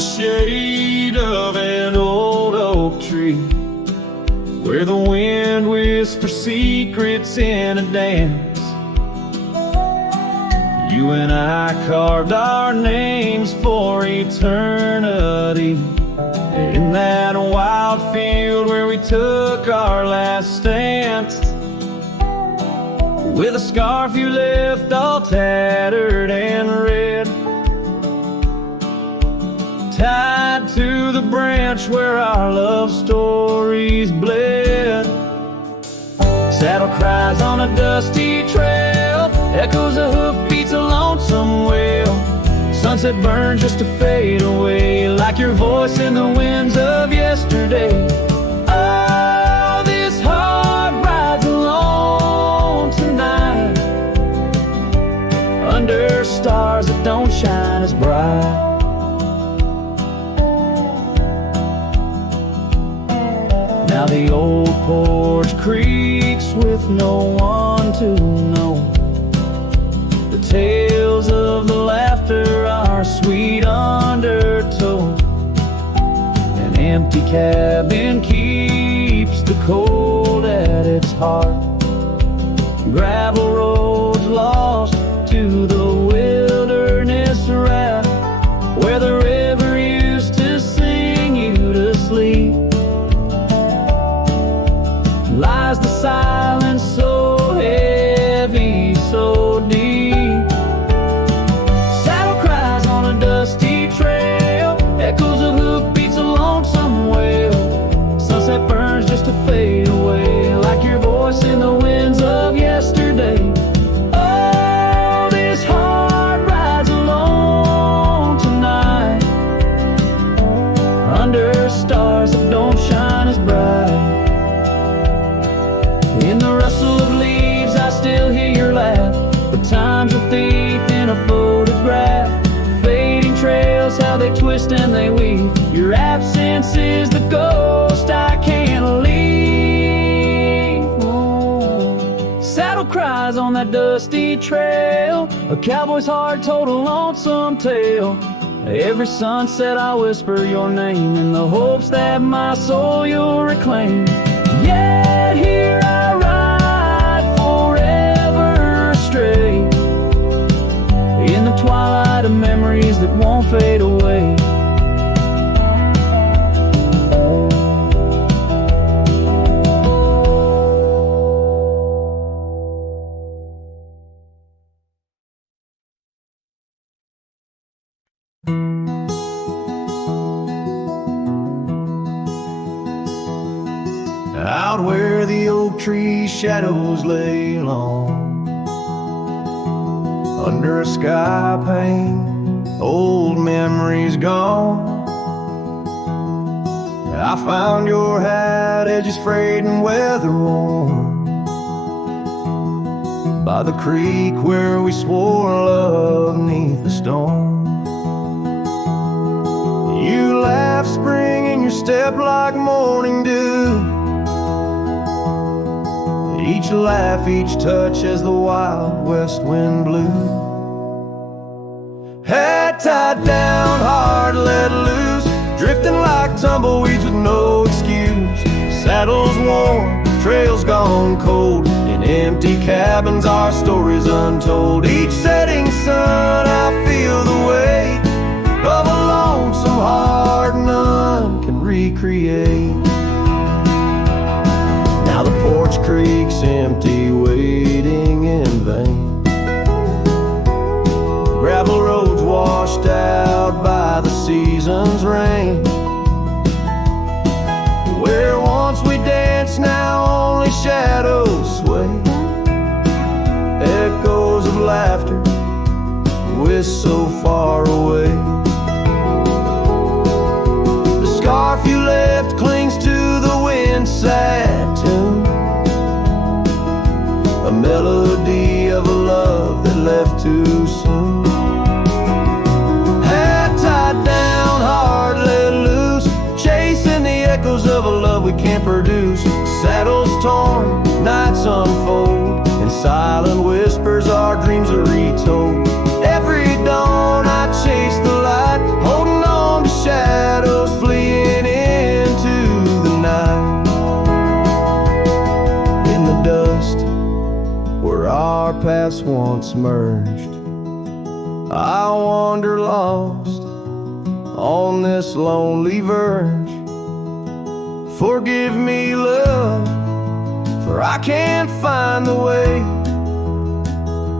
the shade of an old oak tree, where the wind whispers secrets in a dance. You and I carved our names for eternity in that wild field where we took our last stance. With a scarf you left all tattered and red, tied to the branch where our love stories bled. Saddle cries on a dusty trail, echoes of hoofbeats, a lonesome wail. Sunset burns just to fade away, like your voice in the winds of yesterday. Oh, this heart rides alone tonight, under stars that don't shine as bright. Now the old porch creaks with no one to know. The tales of the laughter are sweet undertow. An empty cabin keeps the cold at its heart. Gravel roads lost to the wilderness raft, where the river used to sing you to sleep. Lies the silence so heavy, so deep. Saddle cries on a dusty trail, echoes of hoofbeats, a lonesome wail. Sunset burns just to fade away, like your voice in the winds of yesterday. Oh, this heart rides alone tonight, under stars that don't shine as bright. In the rustle of leaves I still hear your laugh, but time's a thief in a photograph. Fading trails, how they twist and they weave. Your absence is the ghost I can't leave. Oh. Saddle cries on that dusty trail, a cowboy's heart told a lonesome tale. Every sunset I whisper your name, in the hopes that my soul you'll reclaim. Yet here I ride forever astray, in the twilight of memories that won't fade away. Out where the oak tree shadows lay long, under a sky pane, old memories gone. I found your hat, edges frayed and weather worn, by the creek where we swore love neath the storm. You laugh spring in your step like morning dew, each laugh, each touch as the wild west wind blew. Head tied down, heart let loose, drifting like tumbleweeds with no excuse. Saddles worn, trails gone cold, in empty cabins our stories untold. Each setting sun I feel the weight of a lonesome heart none can recreate. Now the porch creak's empty, waiting in vain. Gravel roads washed out by the season's rain. Where once we danced, now only shadows sway. Echoes of laughter whisk so far away. The scarf you left clings to the wind's sad tune, a melody of a love that left too soon. Head tied down, heart let loose, chasing the echoes of a love we can't produce. Saddles torn, nights unfold, in silent whispers our dreams are retold. Every dawn I chase the light, holding on to shadows our paths once merged. I wander lost on this lonely verge. Forgive me, love, for I can't find the way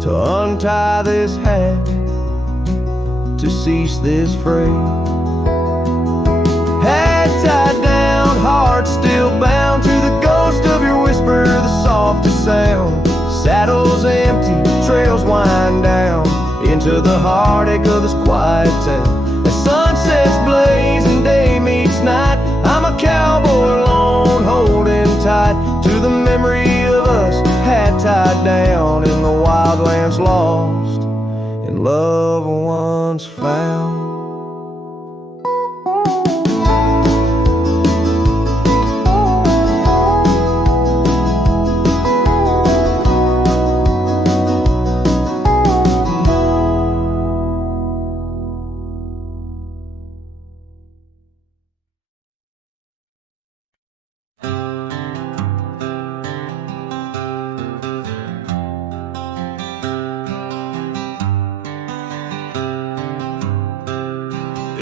to untie this hat, to cease this fray. Hat tied down, heart still bound to the ghost of your whisper, the softest sound. Saddles empty, trails wind down into the heartache of this quiet town. As sunsets blaze and day meets night, I'm a cowboy alone, holding tight to the memory of us, hat tied down in the wildlands, lost in love once found.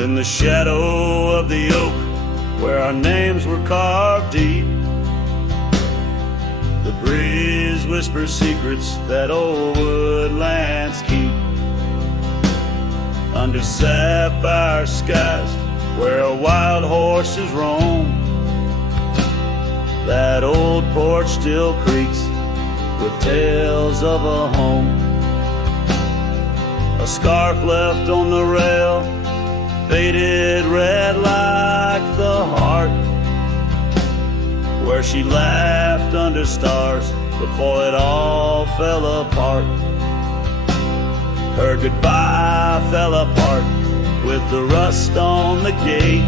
In the shadow of the oak, where our names were carved deep, the breeze whispers secrets that old woodlands keep. Under sapphire skies, where wild horses roam, that old porch still creaks with tales of a home. A scarf left on the rail, faded red like the heart where she laughed under stars before it all fell apart. Her goodbye fell apart with the rust on the gate,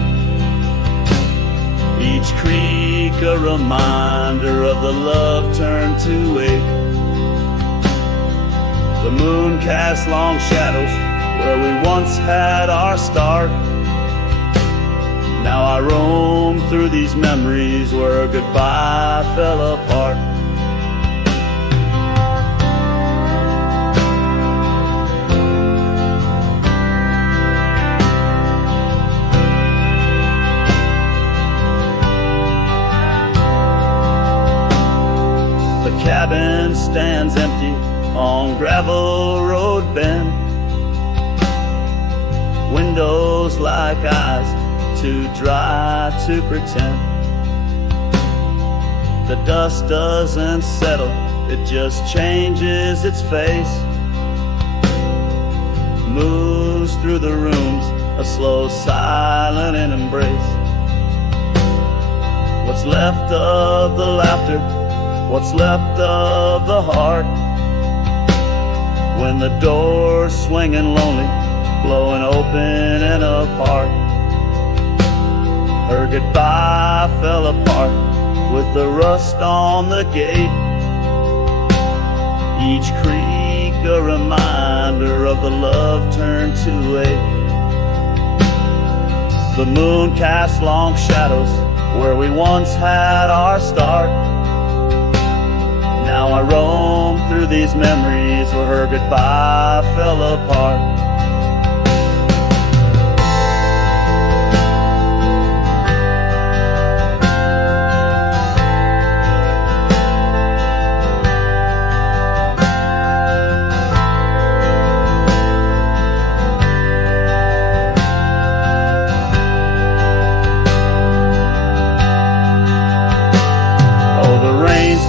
each creak a reminder of the love turned to ache. The moon cast long shadows where we once had our start. Now I roam through these memories where goodbye fell apart. The cabin stands empty on gravel road bend, windows like eyes, too dry to pretend. The dust doesn't settle, it just changes its face, moves through the rooms, a slow, silent embrace. What's left of the laughter, what's left of the heart, when the door's swinging lonely, blowing open and apart. Her goodbye fell apart with the rust on the gate, each creak a reminder of the love turned to ache. The moon casts long shadows where we once had our start. Now I roam through these memories where her goodbye fell apart.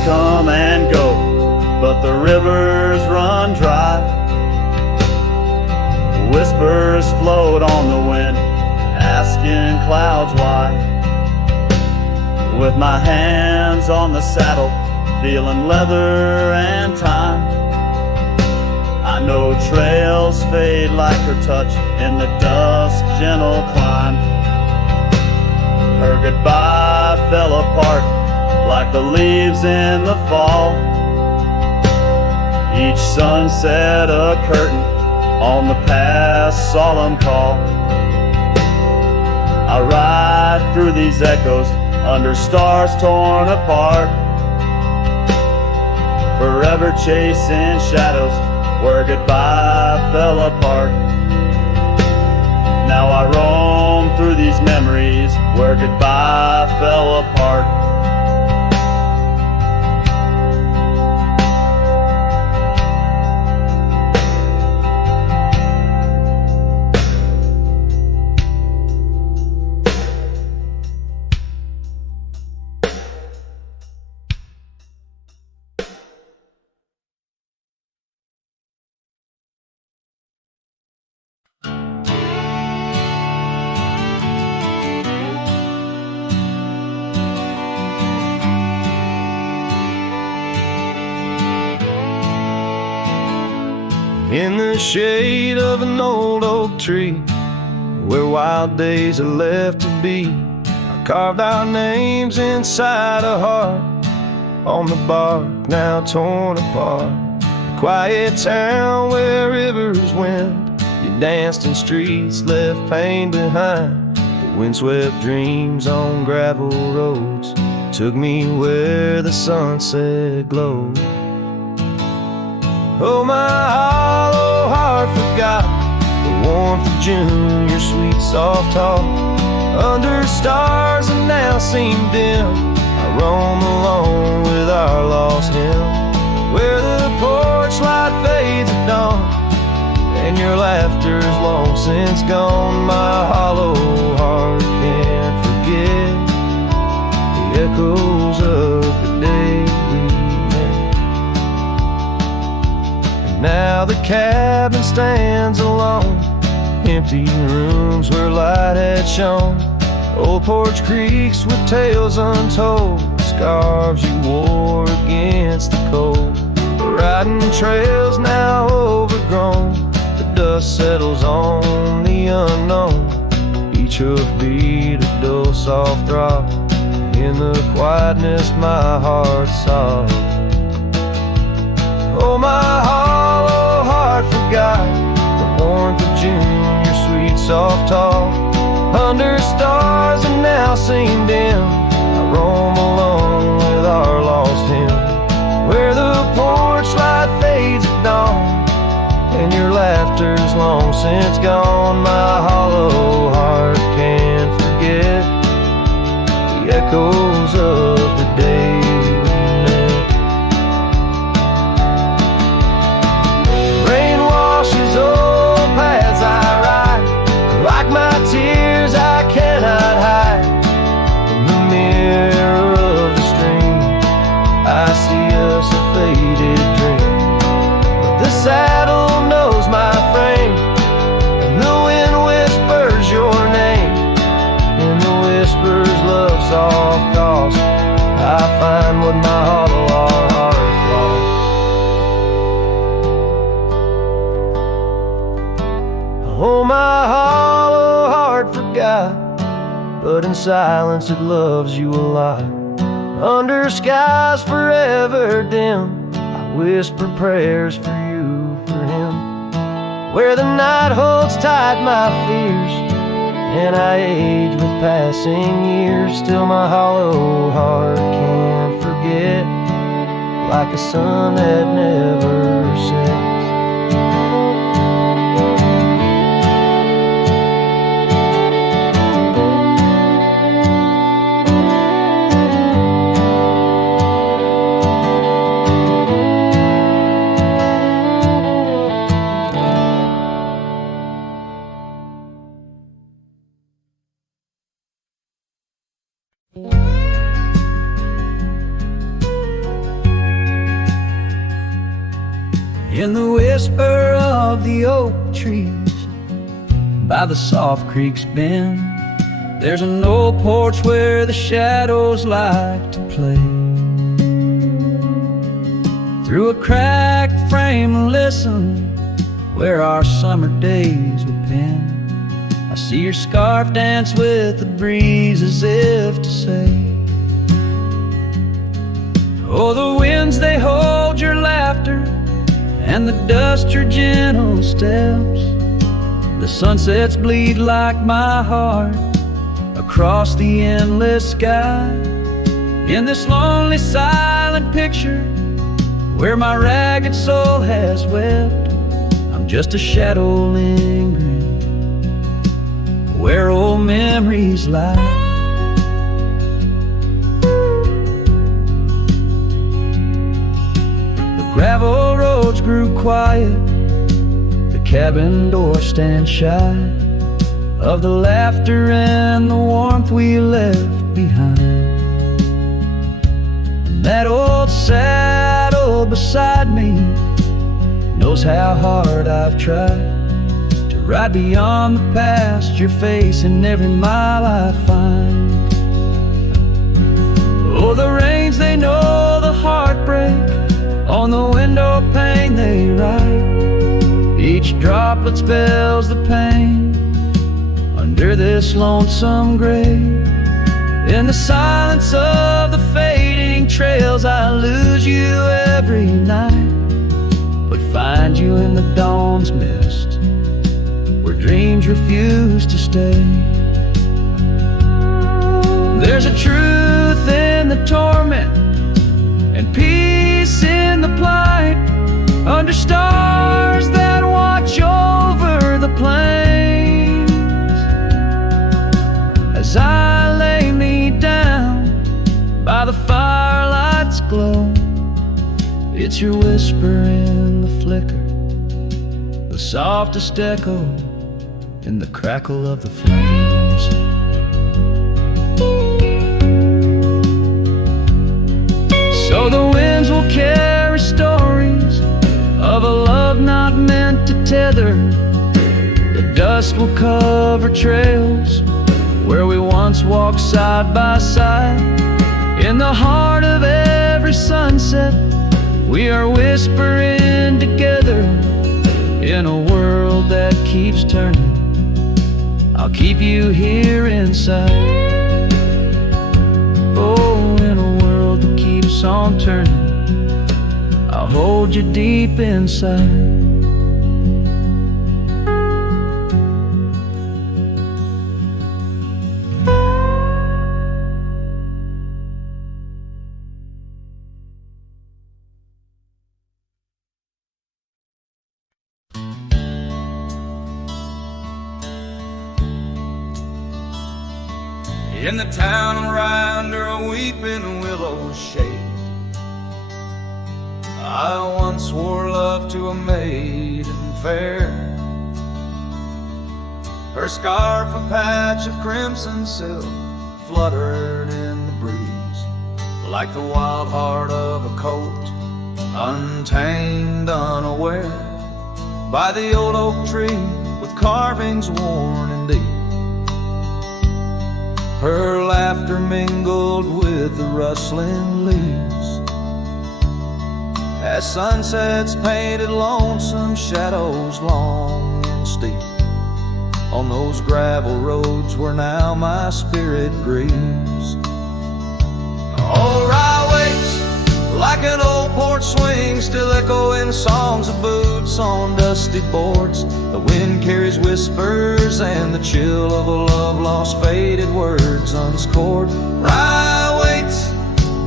Come and go, but the rivers run dry. Whispers float on the wind, asking clouds why. With my hands on the saddle, feeling leather and time, I know trails fade like her touch in the dusk gentle climb. Her goodbye fell apart like the leaves in the fall. Each sunset a curtain on the past solemn call. I ride through these echoes under stars torn apart. Forever forever chasing shadows where goodbye fell apart. Now I roam through these memories where goodbye fell apart. In the shade of an old oak tree, where wild days are left to be, I carved out names inside a heart on the bark now torn apart. A quiet town where rivers went, you danced in streets, left pain behind. But windswept dreams on gravel roads took me where the sunset glowed. Oh, my hollow heart forgot the warmth of June, your sweet soft talk. Under stars that now seem dim, I roam alone with our lost hymn, where the porch light fades at dawn, and your laughter's long since gone. My hollow heart can't forget the echoes of the day we met. Now the cabin stands alone, empty rooms where light had shone, old porch creaks with tales untold, scarves you wore against the cold. Riding trails now overgrown, the dust settles on the unknown, each hoofbeat a dull soft throb. In the quietness my heart sobs. Oh, my hollow heart forgot the warmth of June, your sweet soft talk. Under stars that now seem dim, I roam alone with our lost hymn, where the porch light fades at dawn, and your laughter's long since gone. My hollow heart can't forget the echoes of the day. Tears I cannot hide. In the mirror of the stream, I see us a faded dream. But the saddle knows my frame, and the wind whispers your name. In the whispers love soft calls, I find what my hollow heart lost. Oh, my heart forgot, but in silence it loves you a lot. Under skies forever dim, I whisper prayers for you, for him, where the night holds tight my fears, and I age with passing years. Still my hollow heart can't forget, like a sun that never sets. In the whisper of the oak trees, by the soft creek's bend, there's an old porch where the shadows like to play. Through a cracked frame listen, where our summer days were penned, I see your scarf dance with the breeze as if to say, oh, the winds they hold your laughter, and the dust your gentle steps. The sunsets bleed like my heart across the endless sky. In this lonely silent picture Where my ragged soul has wept, I'm just a shadow lingering where old memories lie. The gravel roads grew quiet, the cabin door stands shy of the laughter and the warmth we left behind. And that old saddle beside me knows how hard I've tried to ride beyond the past, your face in every mile I find. Oh, the rains, they know the heartbreak, on the window pane they write. Each droplet spells the pain under this lonesome grave. In the silence of the fading trails, I lose you every night, but find you in the dawn's mist, where dreams refuse to stay. There's a truth in the torment and peace in the plight, under stars that watch over the plains. As I lay me down by the firelight's glow, it's your whisper in the flicker, the softest echo in the crackle of the flames. So the winds will carry stories of a love not meant to tether. The dust will cover trails where we once walked side by side. In the heart of every sunset, we are whispering together. In a world that keeps turning, I'll keep you here inside. Oh, in a world that keeps on turning, I'll hold you deep inside. In the town right under a weeping willow shade, I once swore love to a maiden fair. Her scarf, a patch of crimson silk, fluttered in the breeze, like the wild heart of a colt, untamed, unaware, by the old oak tree with carvings worn and deep. Her laughter mingled with the rustling leaves, as sunsets painted lonesome shadows long and steep on those gravel roads where now my spirit grieves. Oh, Rye waits like an old porch swing, still echoing songs of boots on dusty boards. The wind carries whispers and the chill of a love lost, faded words unscored. Rye waits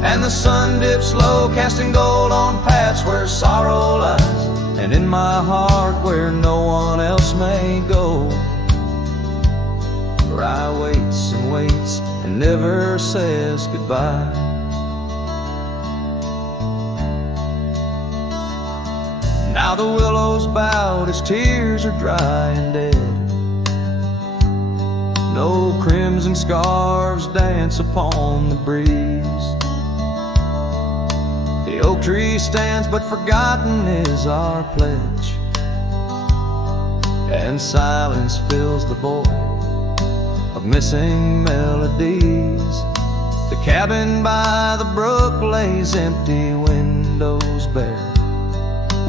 and the sun dips low, casting gold on paths where sorrow lies, and in my heart where no one else may go. Rye waits and waits and never says goodbye. Now the willow's bowed, his tears are dry and dead. No crimson scarves dance upon the breeze. The oak tree stands, but forgotten is our pledge, and silence fills the void of missing melodies. The cabin by the brook lays empty, windows bare,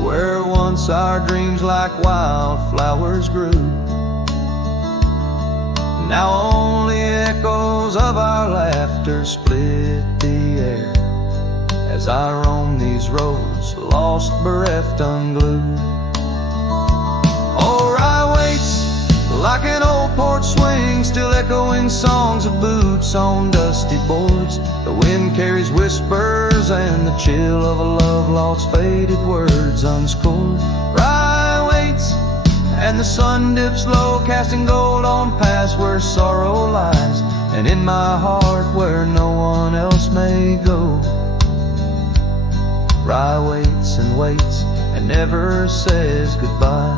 where once our dreams like wildflowers grew. Now only echoes of our laughter split the air, as I roam these roads, lost, bereft, unglued. Oh, Rye waits like an old porch swing, still echoing songs of boots on dusty boards. The wind carries whispers and the chill of a love lost, faded words unscored. Rye waits and the sun dips low, casting gold on paths where sorrow lies, and in my heart where no one else may go. Rye waits and never says goodbye.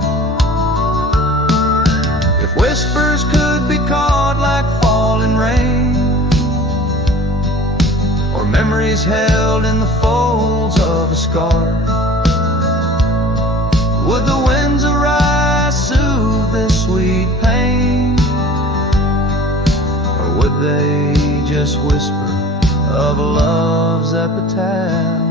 If whispers could be caught like falling rain, or memories held in the folds of a scar, would the winds of rye soothe this sweet pain, or would they just whisper of a love's epitaph?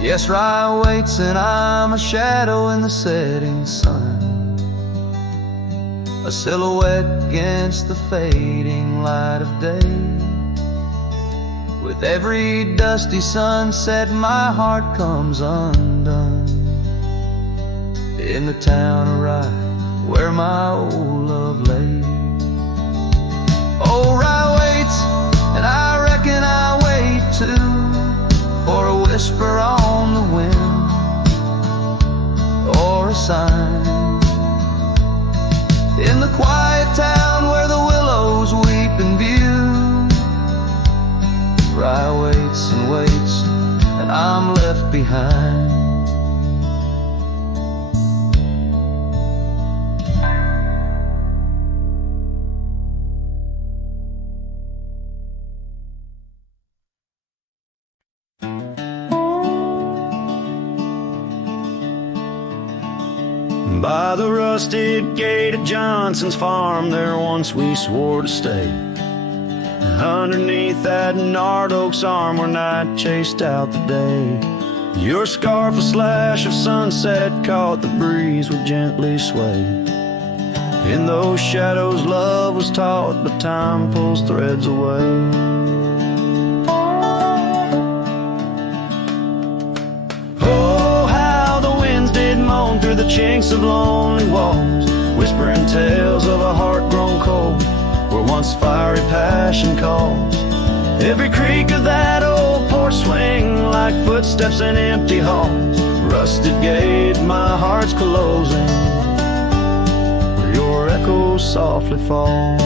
Yes, rye waits and I'm a shadow in the setting sun, a silhouette against the fading light of day. With every dusty sunset my heart comes undone, in the town of Rye where my old love lay. Oh, Rye waits and I reckon I wait too, for a whisper on the wind, or a sign in the quiet town where the willows weep in view. Rye waits and I'm left behind. By the rusted gate of Johnson's farm, there once we swore to stay. Underneath that gnarled oak's arm where night chased out the day, your scarf a slash of sunset caught the breeze would gently sway. In those shadows love was taught, but time pulls threads away. Through the chinks of lonely walls, whispering tales of a heart grown cold, where once fiery passion calls. Every creak of that old porch swing like footsteps in empty halls. Rusted gate, my heart's closing, where your echoes softly fall.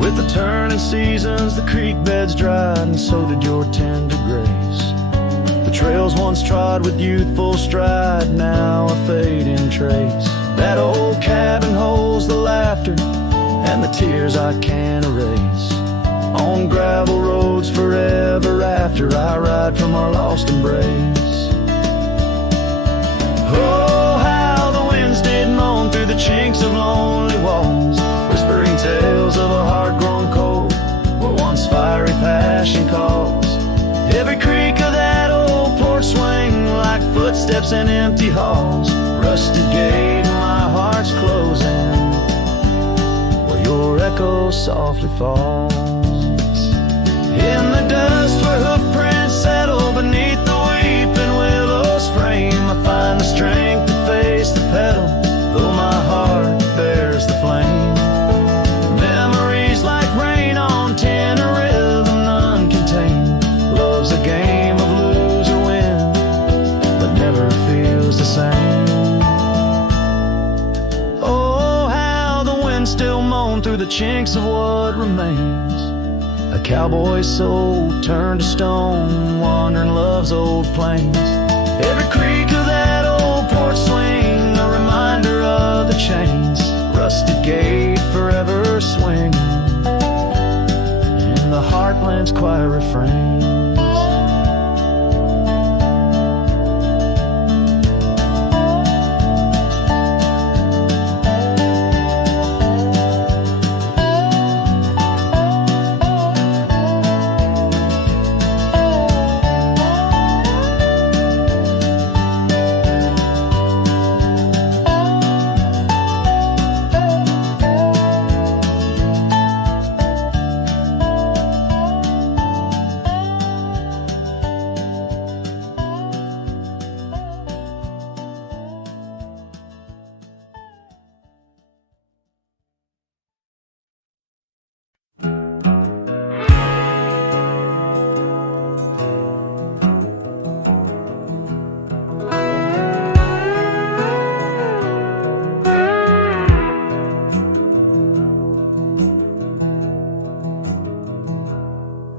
With the turning seasons, the creek beds dried, and so did your tender grace. The trails once trod with youthful stride, now a fading trace. That old cabin holds the laughter and the tears I can't erase. On gravel roads forever after, I ride from our lost embrace. Oh, how the winds did moan through the chinks of lonely walls, whispering tales of a heart grown cold, where once fiery passion calls. Every creak of that old porch swing like footsteps in empty halls. Rusted gate, my heart's closing, where your echo softly falls. In the dust where hoofprints settle beneath the weeping willow's frame, I find the strength to face the pedal, though my heart bears the flame. Memories like rain on tin, a rhythm none contain. Love's a game of lose or win, but never feels the same. Oh, how the wind still moan through the chinks of what remains. A cowboy's soul turned to stone, wandering love's old plains. Every creak of that old porch swing, a reminder of the chains. Rusted gate forever swinging in the heartland's quiet refrains.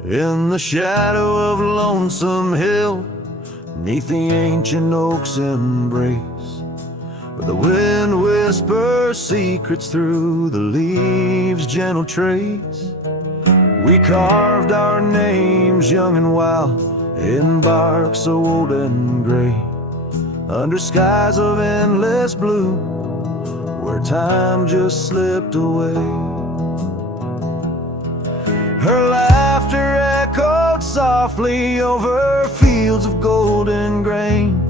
In the shadow of Lonesome Hill, 'neath the ancient oak's embrace, where the wind whispers secrets through the leaves' gentle trace, we carved our names young and wild in bark so old and gray, under skies of endless blue, where time just slipped away. Her laughter echoed softly over fields of golden grain,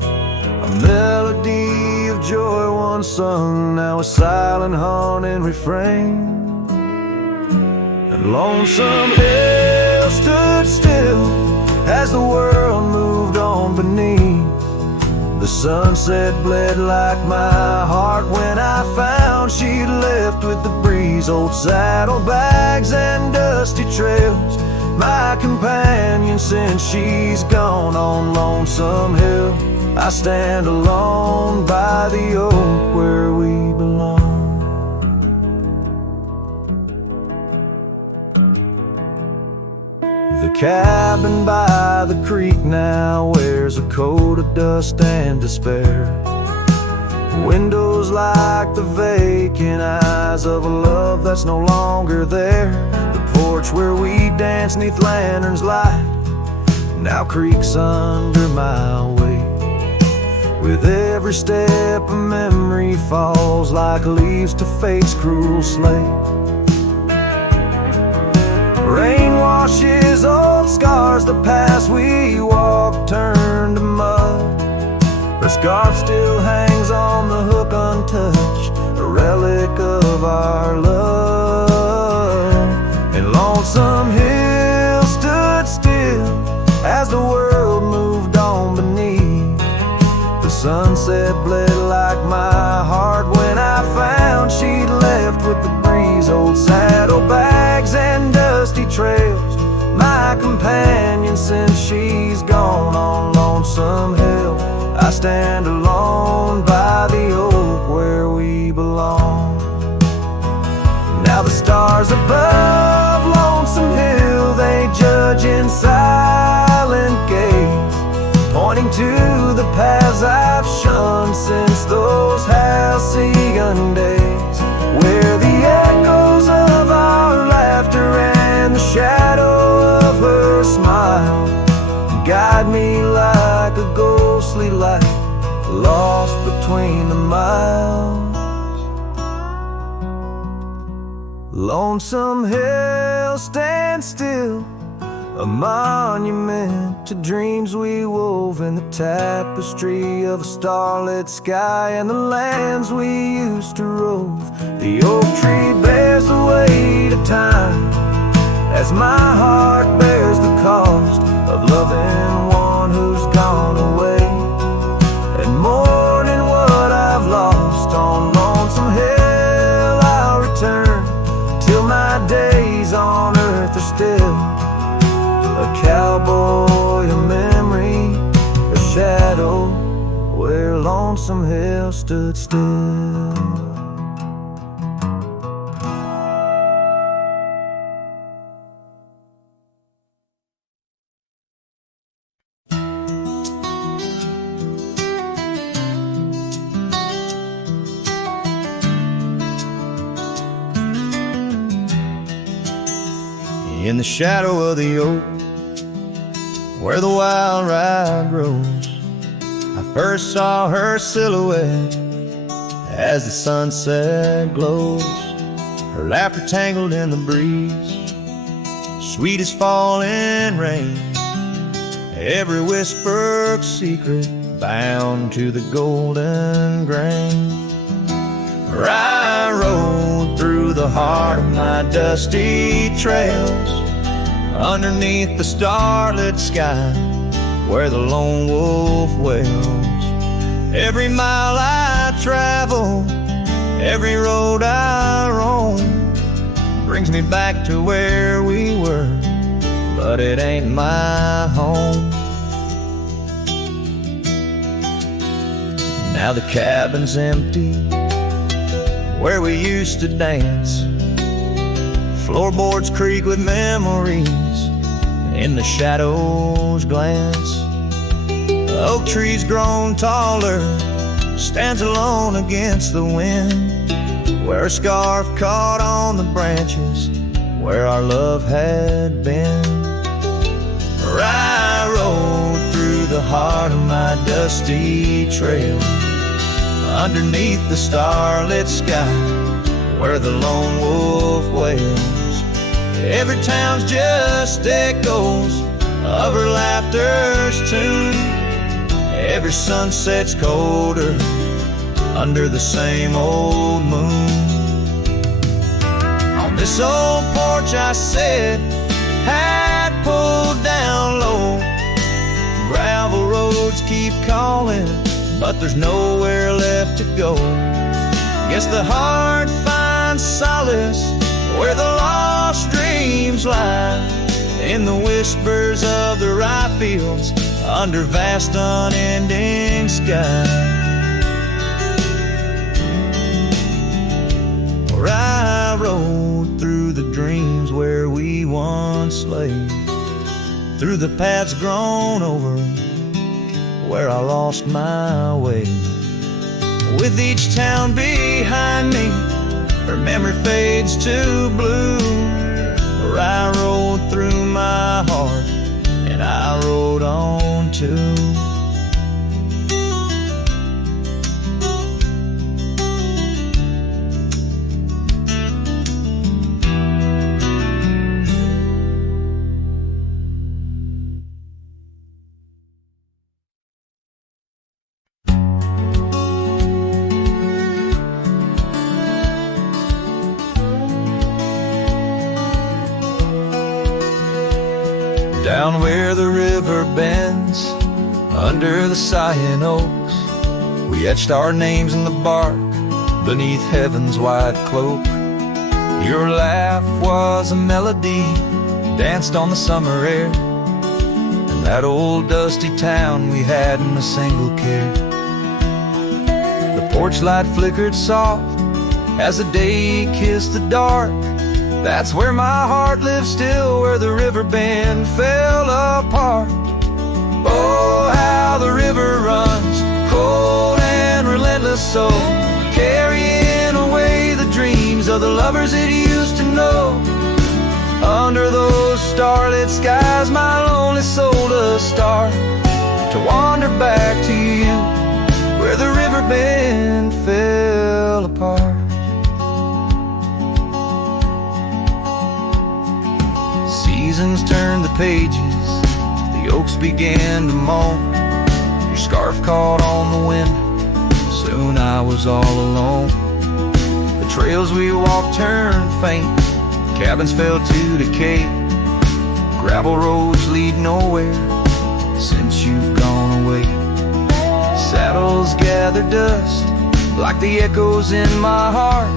a melody of joy once sung, now a silent haunting refrain. And Lonesome Hill stood still as the world moved on beneath. The sunset bled like my heart when I found she'd left with the breeze. Old saddlebags and dusty trails, my companion since she's gone. On Lonesome Hill I stand alone by the oak where we belong. The cabin by the creek now wears a coat of dust and despair. Windows like the vacant eyes of a love that's no longer there. The porch where we danced 'neath lanterns light now creaks under my weight. With every step a memory falls like leaves to fate's cruel slate. Rain washes old scars, the past we walked turned to mud. Her scarf still hangs on the hook untouched, a relic of our love. And Lonesome Hill stood still as the world moved on beneath. The sunset bled like my heart when I found she'd left with the breeze. Old saddlebags and dusty trails, my companion since she's gone. On Lonesome Hill I stand alone by the oak where we belong. Now the stars above Lonesome Hill, they judge in silent gaze, pointing to the paths I've shunned since those halcyon days, where the echoes of our laughter and the shadow of her smile guide me like a ghostly light lost between the miles. Lonesome Hill stands still, a monument to dreams we wove in the tapestry of a starlit sky and the lands we used to rove. The oak tree bears the weight of time as my heart bears the cost of loving one who's gone away and mourning what I've lost. On Lonesome Hill I'll return till my days on earth are still a cowboy, a memory, a shadow where Lonesome Hill stood still. In the shadow of the oak, where the wild rye grows, I first saw her silhouette as the sunset glows. Her laughter tangled in the breeze, sweet as falling rain, every whispered secret bound to the golden grain. I rode through the heart of my dusty trails, underneath the starlit sky where the lone wolf wails. Every mile I travel, every road I roam, brings me back to where we were, but it ain't my home. Now the cabin's empty where we used to dance, floorboards creak with memories in the shadows glance. Oak trees grown taller, stands alone against the wind, where a scarf caught on the branches, where our love had been. Where I rode through the heart of my dusty trail, underneath the starlit sky, where the lone wolf wails. Every town's just echoes of her laughter's tune. Every sunset's colder under the same old moon. On this old porch I sat, hat pulled down low. Gravel roads keep calling, but there's nowhere left to go. Guess the heart finds solace where the lost dreams lie, in the whispers of the rye fields under vast unending sky. Where I rode through the dreams where we once lay, through the paths grown over where I lost my way. With each town behind me, her memory fades to blue. Where I rode through my heart, and I rode on too. Down where the river bends, under the sighing oaks, we etched our names in the bark, beneath heaven's wide cloak. Your laugh was a melody, danced on the summer air, in that old dusty town we hadn't a single care. The porch light flickered soft as the day kissed the dark. That's where my heart lives still, where the river bend fell apart. Oh, how the river runs, cold and relentless, so carrying away the dreams of the lovers it used to know. Under those starlit skies, my lonely soul does start to wander back to you, where the river bend fell apart. Seasons turned the pages, the oaks began to moan. Your scarf caught on the wind, soon I was all alone. The trails we walked turned faint, cabins fell to decay. Gravel roads lead nowhere since you've gone away. Saddles gather dust like the echoes in my heart,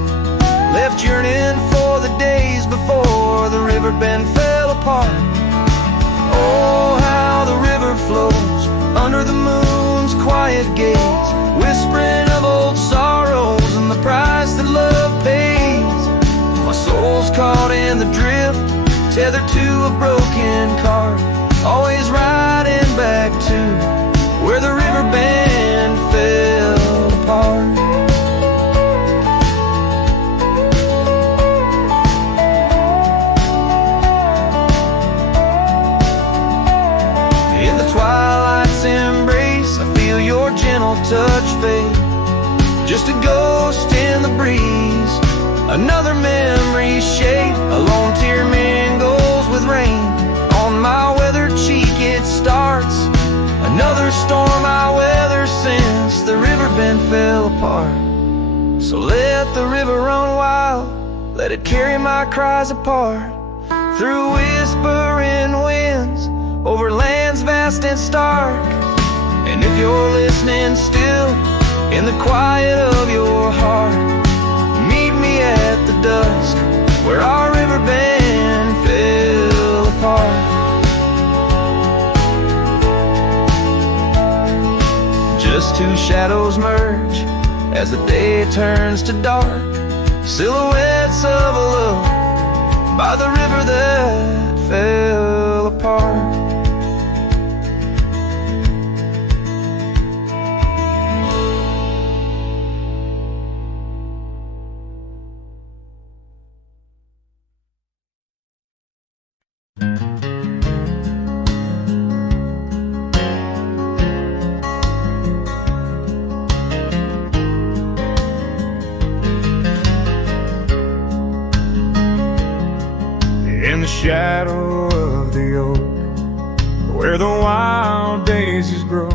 left yearning for the days before the river bend fell apart. Oh, how the river flows under the moon's quiet gaze, whispering of old sorrows and the price that love pays. My soul's caught in the drift, tethered to a broken cart, always riding back to where the river bend fell apart. Twilight's embrace, I feel your gentle touch fade, just a ghost in the breeze, another memory shade. A lone tear mingles with rain on my weathered cheek, it starts another storm I weather since the river bend fell apart. So let the river run wild, let it carry my cries apart, through whispering winds, over lands vast and stark. And if you're listening still, in the quiet of your heart, meet me at the dusk, where our river bend fell apart. Just two shadows merge as the day turns to dark, silhouettes of a love by the river that fell apart. shadow of the oak, where the wild daisies grow.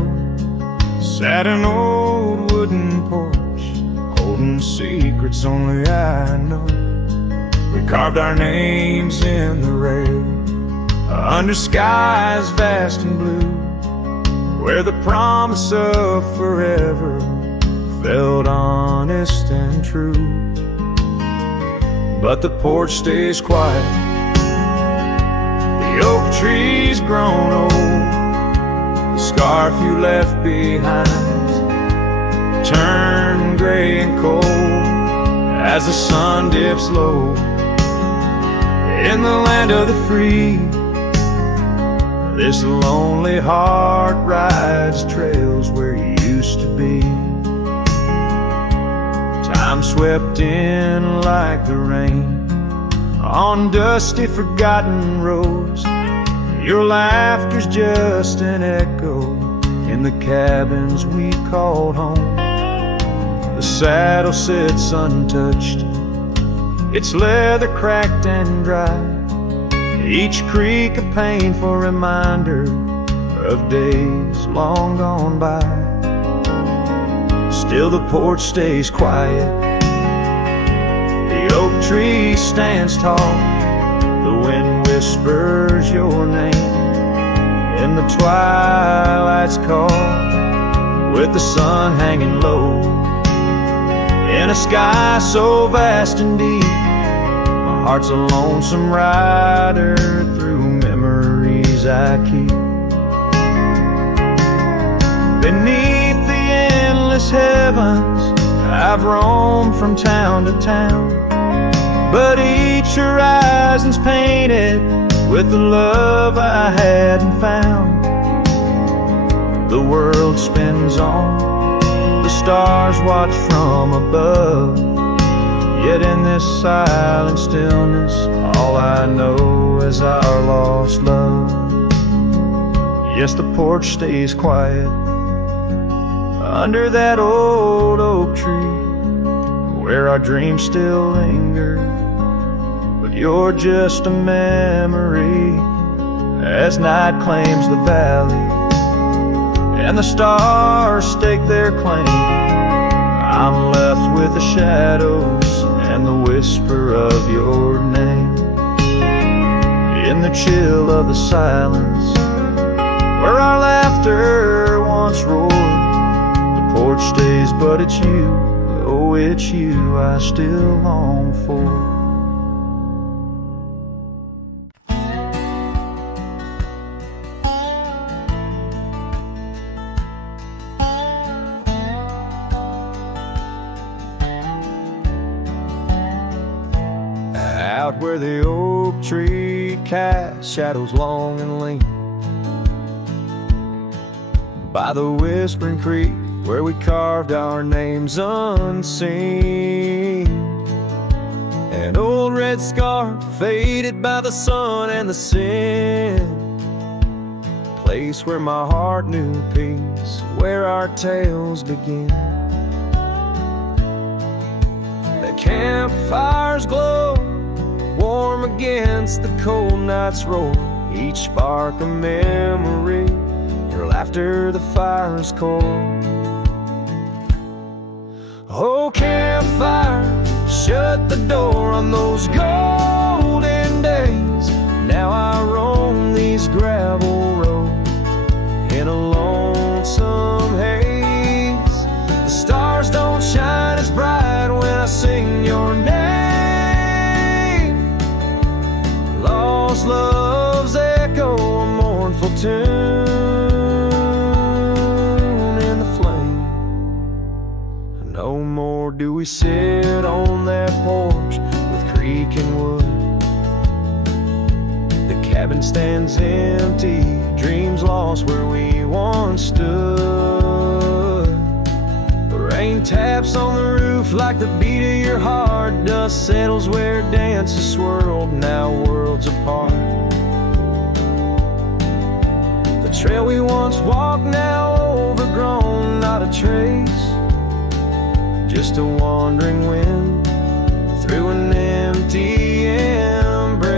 Sat an old wooden porch, holding secrets only I know. We carved our names in the rail, under skies vast and blue, where the promise of forever felt honest and true. But the porch stays quiet, the oak tree's grown old, the scarf you left behind turned gray and cold as the sun dips low. In the land of the free, this lonely heart rides trails where you used to be. Time swept in like the rain on dusty forgotten roads. Your laughter's just an echo in the cabins we called home. The saddle sits untouched, its leather cracked and dry, each creak a painful reminder of days long gone by. Still the porch stays quiet, the oak tree stands tall, the wind whispers your name in the twilight's call, with the sun hanging low in a sky so vast and deep. My heart's a lonesome rider through memories I keep. Beneath the endless heavens, I've roamed from town to town, but each horizon's painted with the love I hadn't found. The world spins on, the stars watch from above, yet in this silent stillness, all I know is our lost love. Yes, the porch stays quiet under that old oak tree, where our dreams still linger, but you're just a memory as night claims the valley and the stars stake their claim. I'm left with the shadows and the whisper of your name in the chill of the silence, where our laughter once roared. The porch stays, but it's you, oh it's you I still long for. Out where the oak tree casts shadows long and lean, by the whispering creek where we carved our names unseen, an old red scarf faded by the sun and the sin, place where my heart knew peace, where our tales begin. The campfire's glow warm against the cold night's roar, each spark a memory, your laughter the fire's core. Oh campfire, shut the door on those golden days. Now I roam these gravel roads in a lonesome haze. The stars don't shine as bright when I sing your name. Lost love's echo, a mournful tune in the flame. No more do we sit on that porch with creek and wood. The cabin stands empty, dreams lost where we once stood. The rain taps on the roof like the beat of your heart. Dust settles where dances swirled, now worlds apart. The trail we once walked now overgrown, not a trace, just a wandering wind through an empty embrace.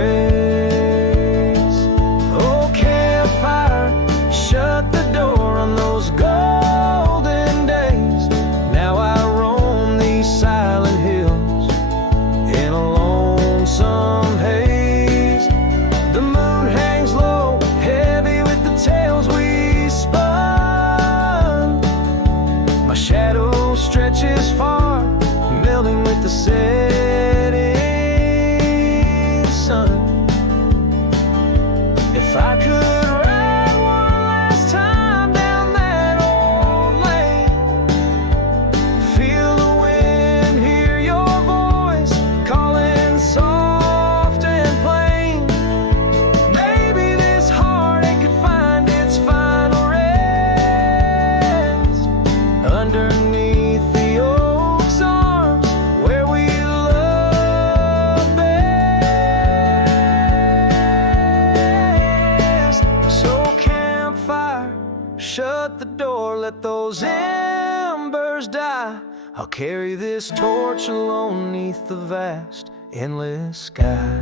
shut the door, let those embers die. I'll carry this torch alone neath the vast, endless sky.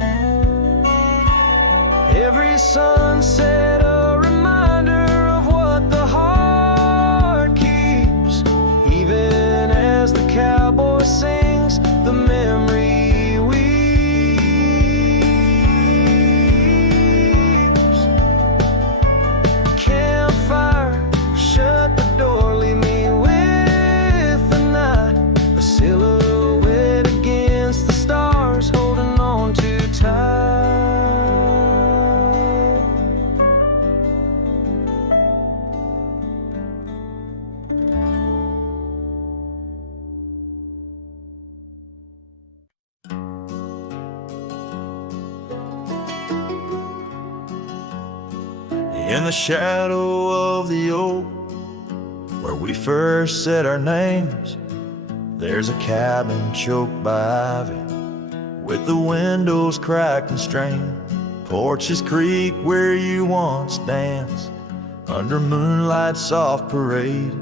Every sunset a reminder of what the heart keeps. Even as the cowboy sings, the memory weeps. Campfire, shut the door, leave me with the night. A silhouette against the stars, holding on too tight. In the shadow of the oak, where we first said our names, there's a cabin choked by ivy, with the windows cracked and strained. Porches creak where you once danced, under moonlight's soft parade,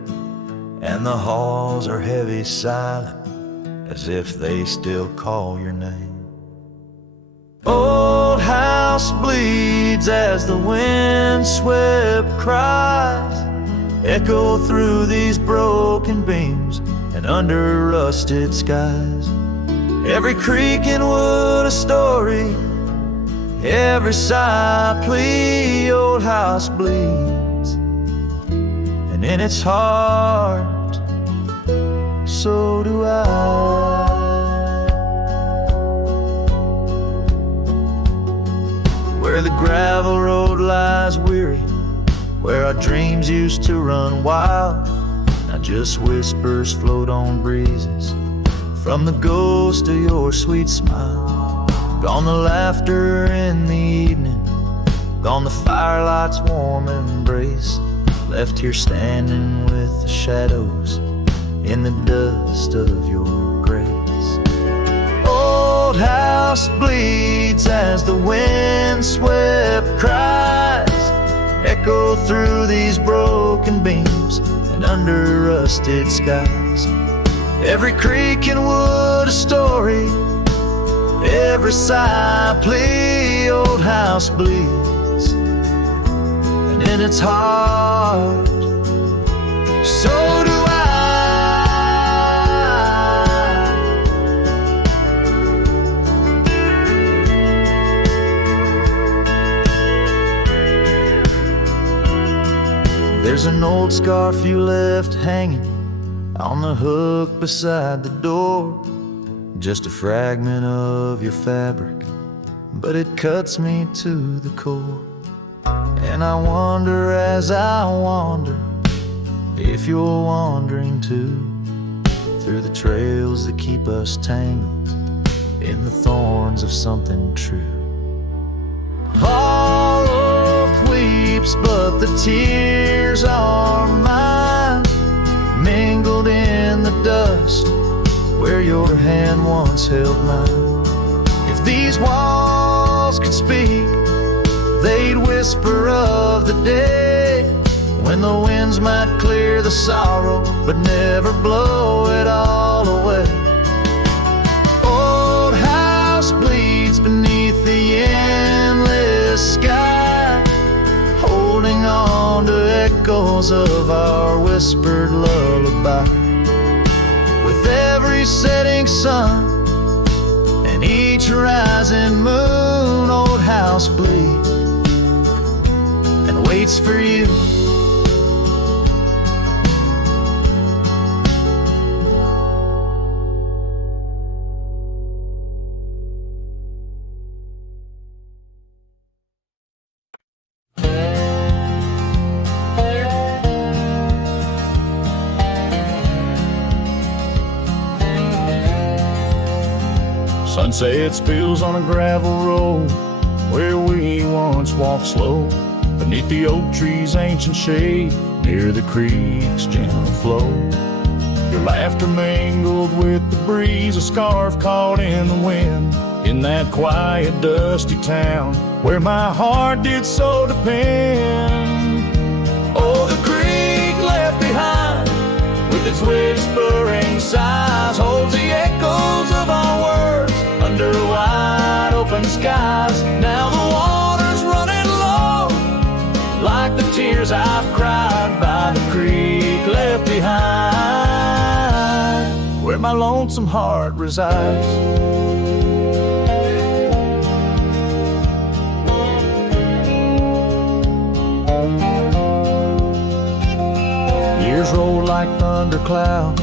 and the halls are heavy silent, as if they still call your name. Old house bleeds as the wind-swept cries echo through these broken beams and under rusted skies. Every creak in wood a story, every sigh a plea. Old house bleeds, and in its heart, so do I. Where the gravel road lies weary, where our dreams used to run wild, now just whispers float on breezes from the ghost of your sweet smile. Gone the laughter in the evening, gone the firelight's warm embrace, left here standing with the shadows in the dust of your grace. Old house bleeds as the wind-swept cries echo through these broken beams and under rusted skies. Every creak in wood a story, every sigh a plea. Old house bleeds, and in its heart, so do I. There's an old scarf you left hanging on the hook beside the door, just a fragment of your fabric, but it cuts me to the core. And I wonder as I wander, if you're wandering too, through the trails that keep us tangled in the thorns of something true. All hope weeps, but the tears are mine, mingled in the dust where your hand once held mine. If these walls could speak, they'd whisper of the day when the winds might clear the sorrow but never blow it all away. Old house bleeds beneath the endless sky, holding on to echoes of our whispered lullaby. With every setting sun and each rising moon, old house bleeds and waits for you. Sunset spills on a gravel road where we once walked slow, beneath the oak trees' ancient shade, near the creek's gentle flow. Your laughter mingled with the breeze, a scarf caught in the wind, in that quiet, dusty town where my heart did so depend. Oh, the creek sighs, holds the echoes of our words under wide open skies. Now the water's running low, like the tears I've cried by the creek left behind, where my lonesome heart resides. Years roll like thunderclouds,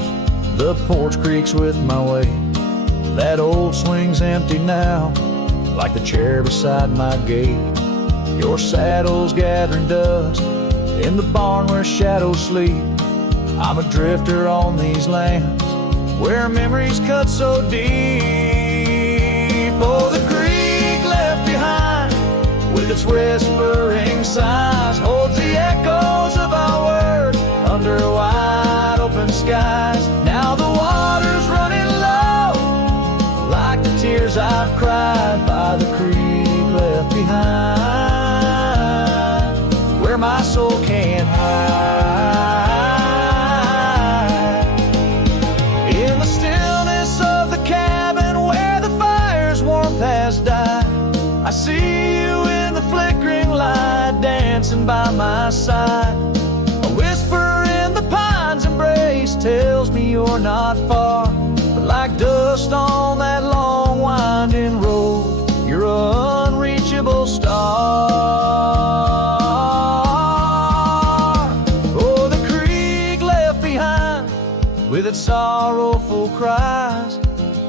the porch creaks with my weight. That old swing's empty now, like the chair beside my gate. Your saddle's gathering dust in the barn where shadows sleep. I'm a drifter on these lands where memories cut so deep. Oh, the creek left behind with its whispering sighs holds the echoes of our words under wide open skies. Now the water's running low, like the tears I've cried by the creek left behind, where my soul can't hide. In the stillness of the cabin where the fire's warmth has died, I see you in the flickering light dancing by my side. A whisper in the pine's embrace tells me you're not far, but like dust on that long winding road, you're an unreachable star. Oh, the creek left behind with its sorrowful cries,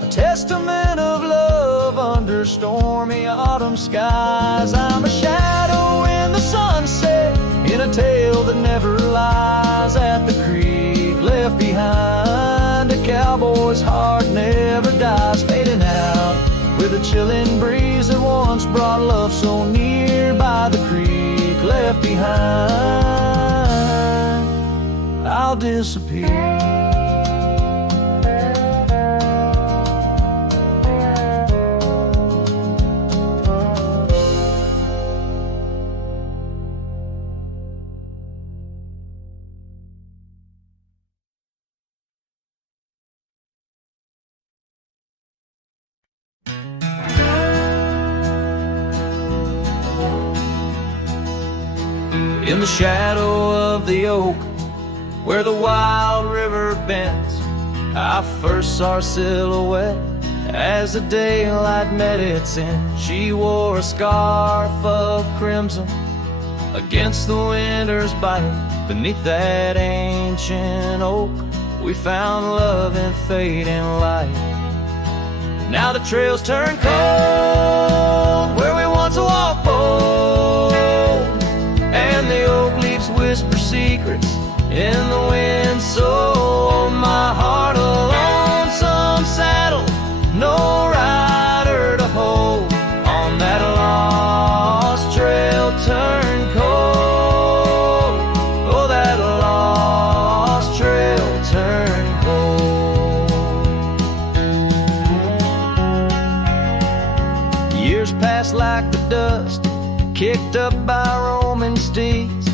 a testament of love under stormy autumn skies. I'm a shadow in the sunset, in a tale that never lies. At the creek left behind, a cowboy's heart never dies, fading out with a chilling breeze that once brought love so near. By the creek left behind, I'll disappear. In the shadow of the oak, where the wild river bends, I first saw her silhouette as the daylight met its end. She wore a scarf of crimson against the winter's bite. Beneath that ancient oak, we found love in fading light. Now the trails turn cold where we once walked bold, and the oak leaves whisper secrets in the wind. So my heart a lonesome saddle, no rider to hold. On that lost trail turn cold, oh, that lost trail turn cold. Years pass like the dust kicked up by roaming steeds.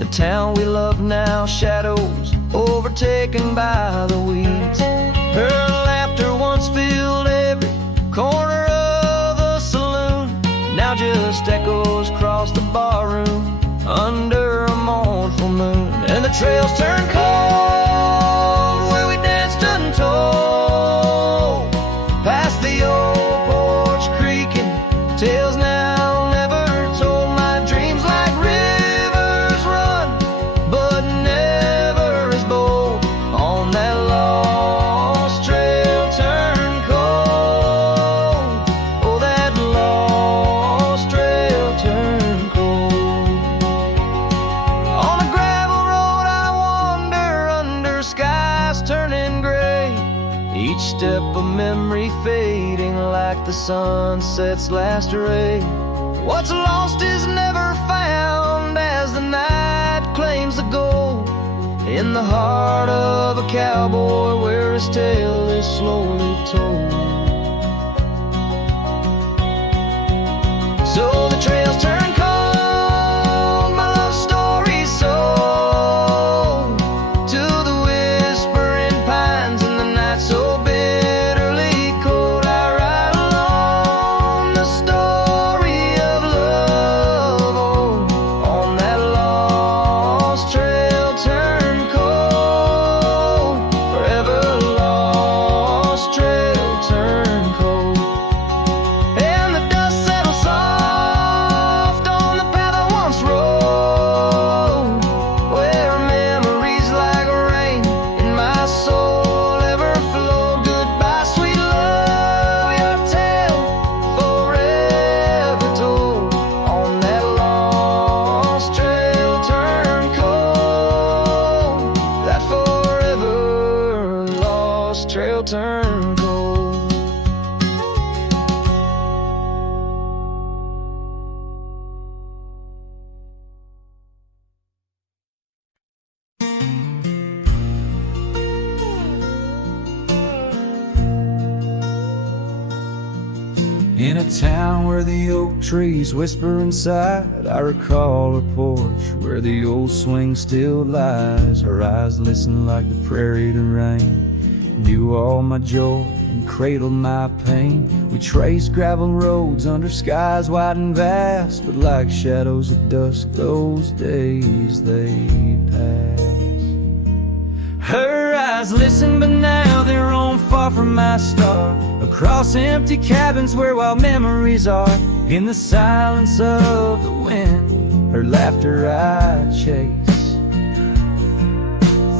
The town we love now shadows overtaken by the weeds. Her laughter once filled every corner of the saloon, now just echoes across the barroom under a mournful moon. And the trails turn cold where we danced untold, past the old porch creaking, tales now never told. My dreams like rivers run, but never as bold. On that lost trail turn cold, oh, that lost trail turn cold. On a gravel road I wander under skies turning gray, each step a memory fading like the sunset's last ray. What's lost is never found as the night claims the gold in the heart of a cowboy where his tale is slowly told. So the trails turn cold, my love story's sold to the whispering pines in the In a town where the oak trees whisper inside, I recall her porch where the old swing still lies. Her eyes listen like the prairie to rain, knew all my joy and cradled my pain. We traced gravel roads under skies wide and vast, but like shadows at dusk those days they pass. Her eyes listen, but now they're roam far from my star, across empty cabins where wild memories are. In the silence of the wind, her laughter I chase,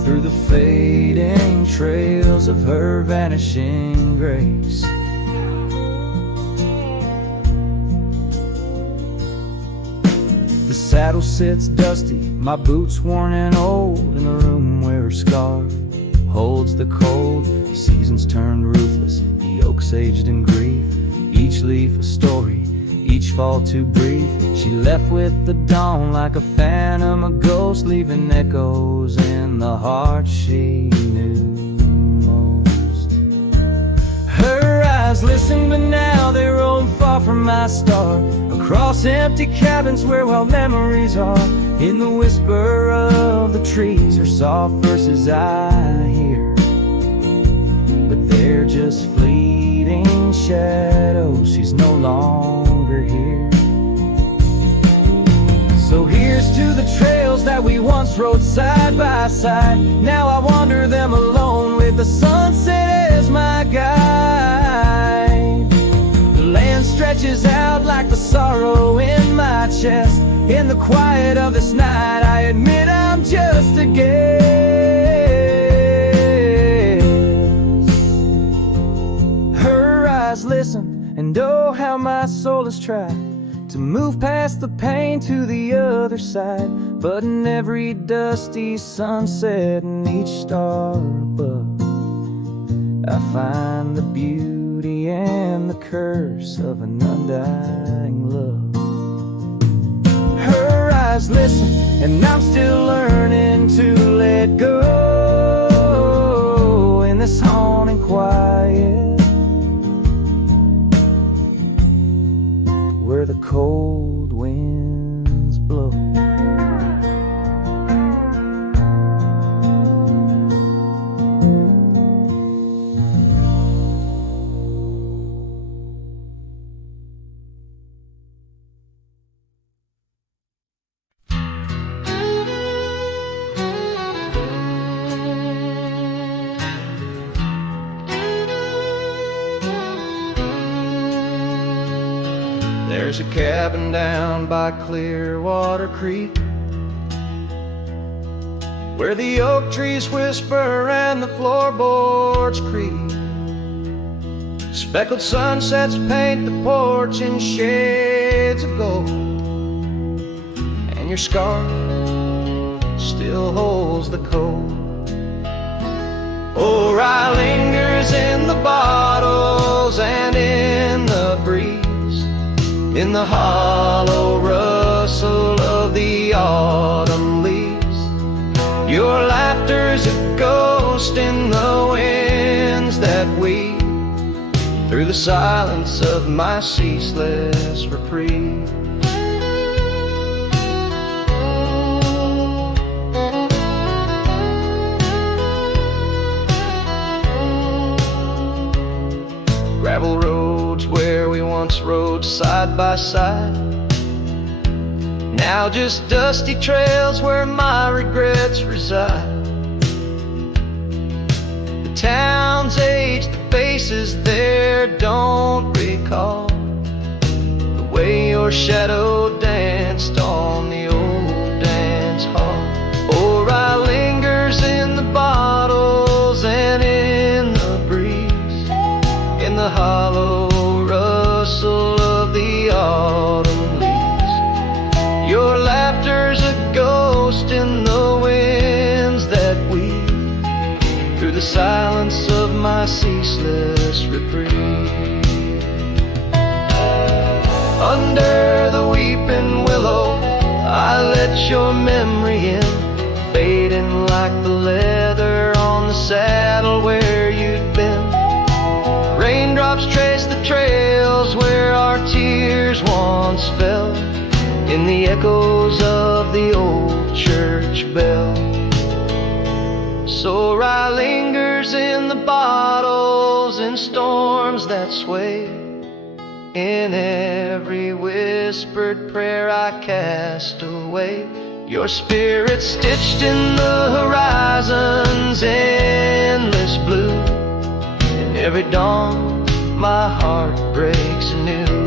through the fading trails of her vanishing grace. The saddle sits dusty, my boots worn and old, in the room where her scarf holds the cold. Seasons turned ruthless, the oaks aged in grief, each leaf a story, each fall too brief. She left with the dawn like a phantom, a ghost, leaving echoes in the heart she knew most. Her eyes listen, but now they roam far from my star, across empty cabins where wild memories are. In the whisper of the trees, her soft verses I hear, but they're just fleeting shadows. She's no longer here. So here's to the trails that we once rode side by side. Now I wander them alone with the sunset as my guide. The land stretches out like the sorrow in my chest. In the quiet of this night, I admit I'm just a guest. Her eyes listen, and oh how my soul has tried to move past the pain to the other side. But in every dusty sunset and each star above, I find the beauty and the curse of an undying love. Her eyes listen, and I'm still learning to let go in this haunting quiet, where the cold winds blow. There's a cabin down by Clearwater Creek, where the oak trees whisper and the floorboards creak. Speckled sunsets paint the porch in shades of gold, and your scarf still holds the cold. Oh, rye lingers in the bottles and in the breeze, in the hollow rustle of the autumn leaves. Your laughter's a ghost in the winds that weave through the silence of my ceaseless reprieve. Gravel roads where we once rode side by side, now just dusty trails where my regrets reside. The town's aged, the faces there don't recall the way your shadow danced on the old dance hall. Or I lingers in the bottles and in the breeze, in the hollow rustle of the autumn leaves. Your laughter's a ghost in the winds that weave through the silence of my ceaseless reprieve. Under the weeping willow, I let your memory in, fading like the leather on the saddle where you'd been. Raindrops trace the trails where others once felt in the echoes of the old church bell. So rye lingers in the bottles and storms that sway. In every whispered prayer I cast away, your spirit stitched in the horizon's endless blue. In every dawn my heart breaks anew.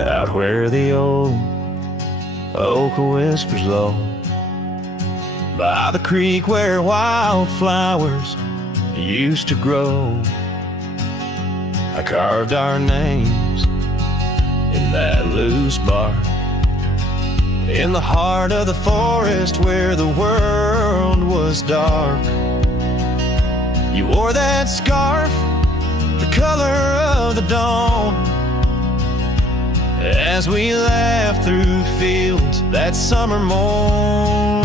Out where the old oak whispers low, by the creek where wildflowers used to grow, I carved our names in that loose bark. In the heart of the forest where the world was dark, you wore that scarf, the color of the dawn, as we laughed through fields that summer morn.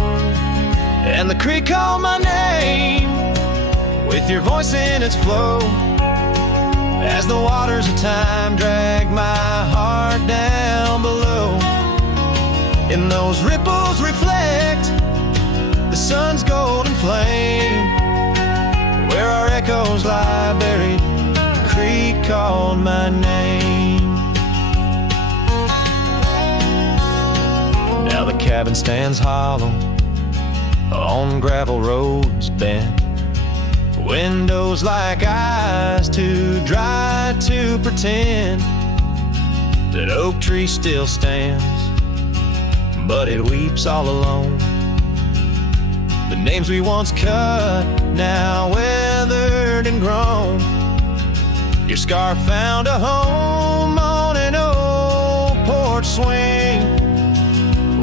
And the creek called my name with your voice in its flow, as the waters of time dragged my heart down below. And those ripples reflect the sun's golden flame, where our echoes lie buried, the creek called my name. Now the cabin stands hollow on gravel roads bent, windows like eyes too dry to pretend that oak tree still stands, but it weeps all alone. The names we once cut, now weathered and grown. Your scarf found a home on an old porch swing,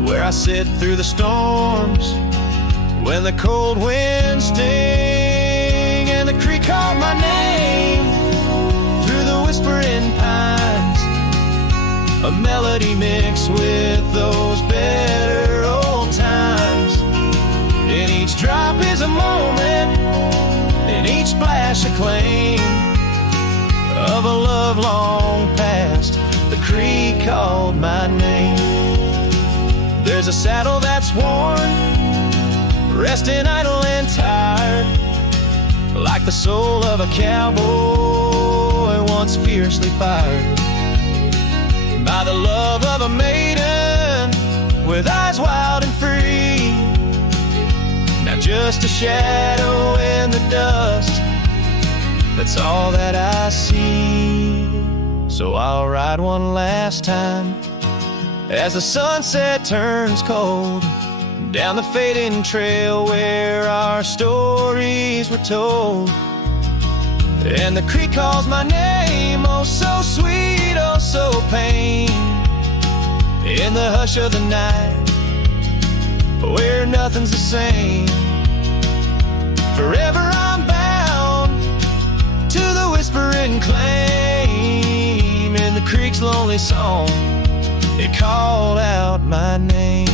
where I sit through the storms when the cold winds sting. And the creek called my name through the whispering pines, a melody mixed with those better old times. And each drop is a moment, and each splash a claim of a love long past. The creek called my name. There's a saddle that's worn, resting idle and tired, like the soul of a cowboy once fiercely fired by the love of a maiden with eyes wild and free. Now just a shadow in the dust, that's all that I see. So I'll ride one last time as the sunset turns cold, down the fading trail where our stories were told. And the creek calls my name, oh so sweet, oh so pain, in the hush of the night where nothing's the same. Forever I'm bound to the whispering claim. In the creek's lonely song, it called out my name.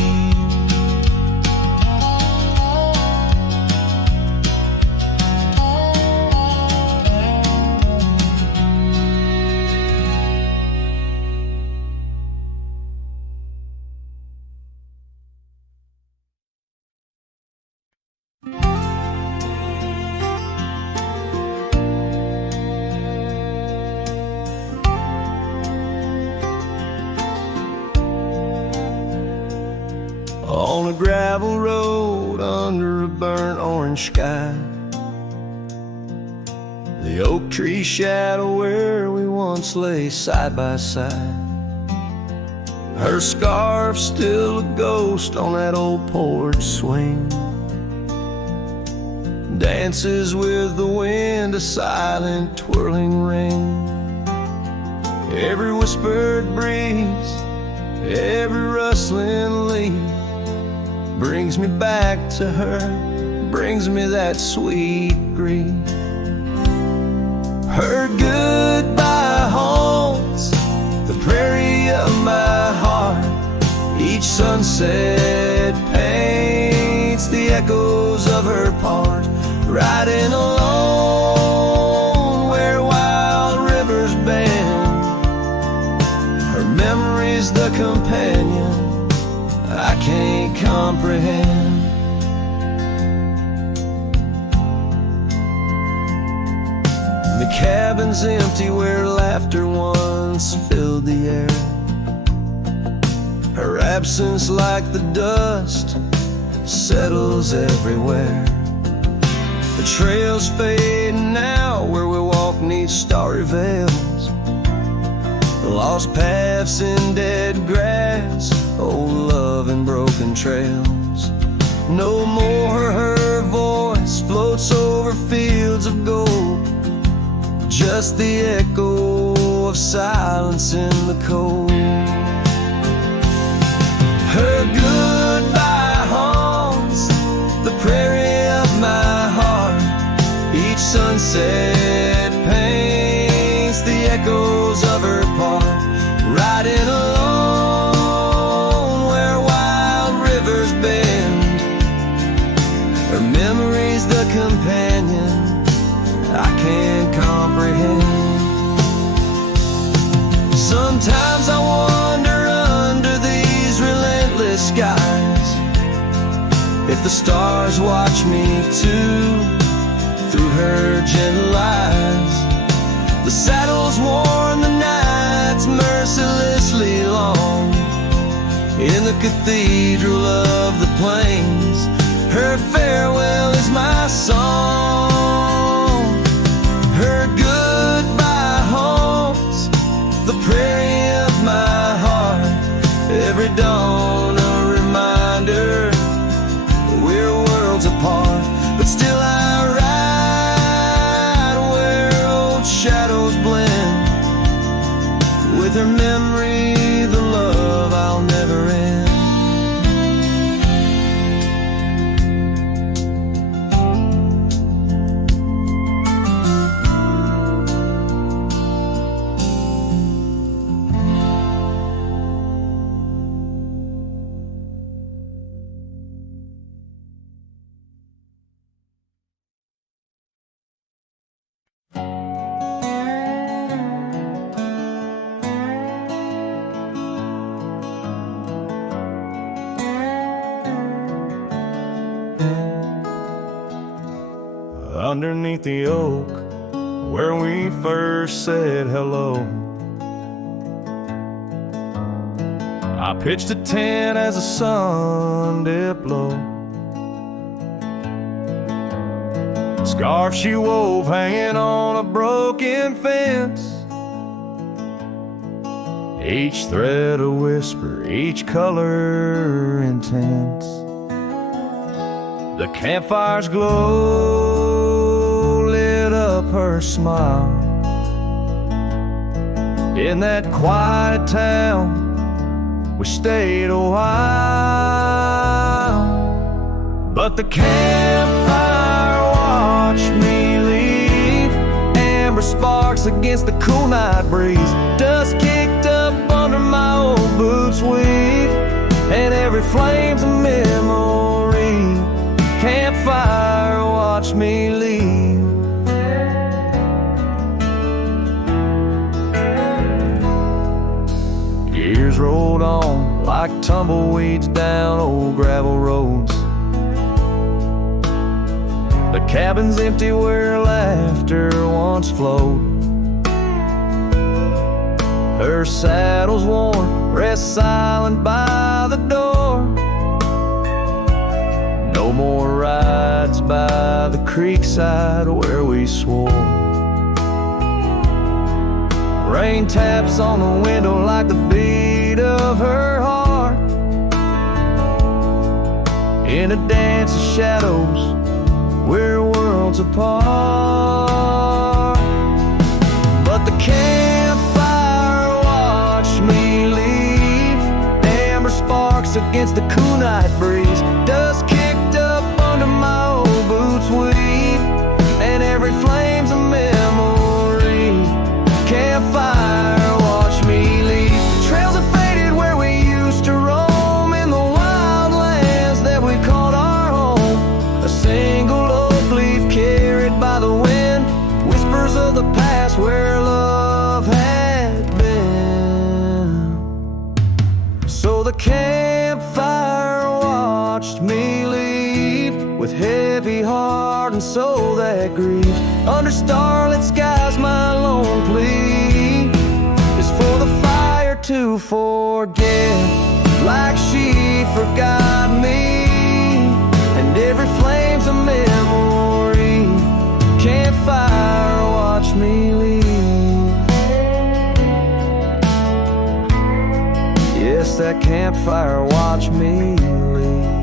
On a gravel road under a burnt orange sky, the oak tree shadow where we once lay side by side. Her scarf still a ghost on that old porch swing, dances with the wind, a silent twirling ring. Every whispered breeze, every rustling leaf brings me back to her, brings me that sweet grief. Her goodbye haunts the prairie of my heart. Each sunset paints the echoes of her part. Riding alone where wild rivers bend, her memory's the companion I can't comprehend. The cabin's empty where laughter once filled the air. Her absence like the dust settles everywhere. The trails fade now where we walk neath starry veils, lost paths in dead grass, old love and broken trails. No more her voice floats over fields of gold, just the echo of silence in the cold. Her goodbye haunts the prairie of my heart. Each sunset paints the echoes of her part. Riding alone where wild rivers bend, her memory's the companion I can't comprehend. Sometimes I wander under these relentless skies, if the stars watch me too through her gentle eyes. The saddle's worn, the night's mercilessly long. In the cathedral of the plains, her farewell is my song. Her goodbye haunts the prairie of my heart. Every dawn a reminder we're worlds apart, but still I ride where old shadows blend. With her memory, the love I'll never end. Underneath the oak where we first said hello, I pitched a tent as the sun dipped low. Scarf she wove hanging on a broken fence, each thread a whisper, each color intense. The campfire's glow lit up her smile. In that quiet town we stayed a while, but the campfire watched me leave. Amber sparks against the cool night breeze, dust kicked up under my old boots weave, and every flame's a memory. Campfire watched me leave. Years rolled on like tumbleweeds down old gravel roads. The cabin's empty where laughter once flowed. Her saddle's worn, rests silent by the door. No more rides by the creekside where we swore. Rain taps on the window like the beat of her heart, in a dance of shadows we're worlds apart. But the campfire watched me leave, amber sparks against the cool night breeze, dust kicked up under my old boots weave, and every flame's a memory. Campfire watched me leave, trails have faded where we used to roam, in the wild lands that we called our home. A single oak leaf carried by the wind, whispers of the past where love had been. So the campfire watched me leave, with heavy heart and soul that grieves. Under starlit skies my lone plea is for the fire to forget, like she forgot me, and every flame's a memory. Campfire watch me leave. Yes, that campfire watch me leave.